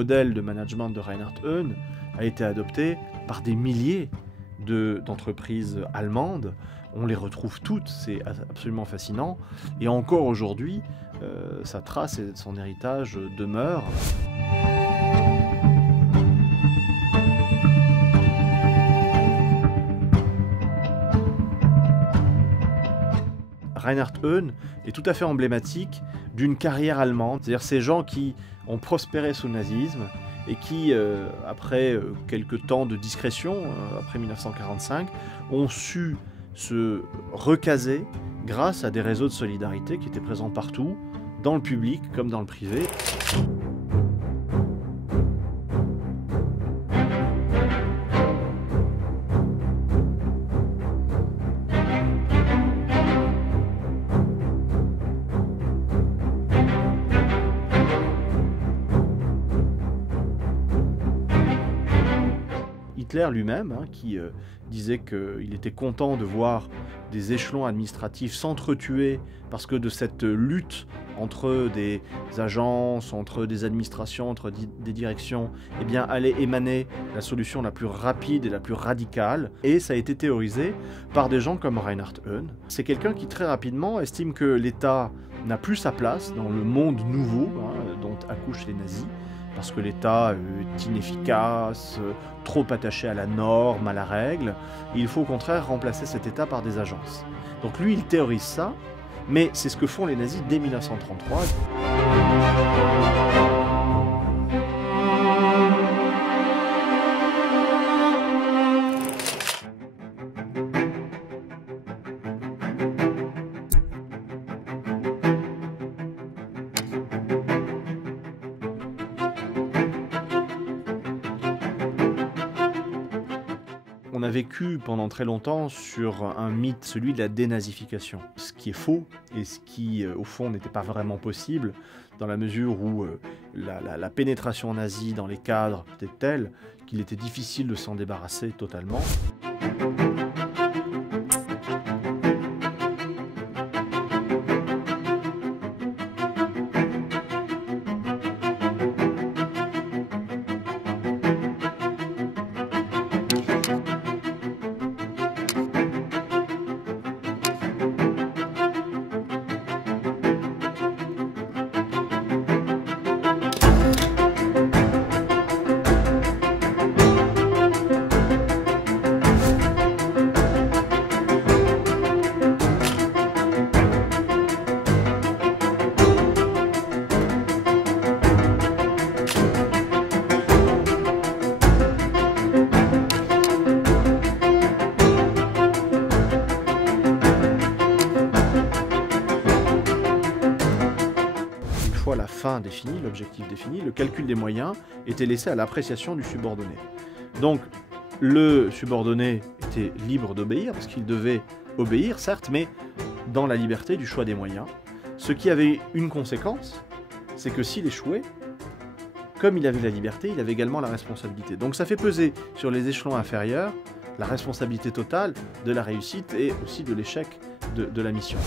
modèle de management de Reinhard Heune a été adopté par des milliers d'entreprises allemandes. On les retrouve toutes, c'est absolument fascinant. Et encore aujourd'hui, sa trace et son héritage demeurent. Reinhard Heune est tout à fait emblématique d'une carrière allemande, c'est-à-dire ces gens qui ont prospéré sous le nazisme et qui, après quelques temps de discrétion, après 1945, ont su se recaser grâce à des réseaux de solidarité qui étaient présents partout, dans le public comme dans le privé. Hitler lui-même, qui disait qu'il était content de voir des échelons administratifs s'entretuer parce que de cette lutte entre des agences, entre des administrations, entre des directions, eh bien, allait émaner la solution la plus rapide et la plus radicale. Et ça a été théorisé par des gens comme Reinhard Heune. C'est quelqu'un qui très rapidement estime que l'État n'a plus sa place dans le monde nouveau dont accouchent les nazis, parce que l'État est inefficace, trop attaché à la norme, à la règle. Il faut au contraire remplacer cet État par des agences. Donc lui, il théorise ça, mais c'est ce que font les nazis dès 1933. On a vécu pendant très longtemps sur un mythe, celui de la dénazification. Ce qui est faux et ce qui, au fond, n'était pas vraiment possible, dans la mesure où la pénétration nazie dans les cadres était telle qu'il était difficile de s'en débarrasser totalement. La fin définie, l'objectif défini, le calcul des moyens était laissé à l'appréciation du subordonné. Donc le subordonné était libre d'obéir, parce qu'il devait obéir, certes, mais dans la liberté du choix des moyens. Ce qui avait une conséquence, c'est que s'il échouait, comme il avait la liberté, il avait également la responsabilité. Donc ça fait peser sur les échelons inférieurs la responsabilité totale de la réussite et aussi de l'échec de la mission.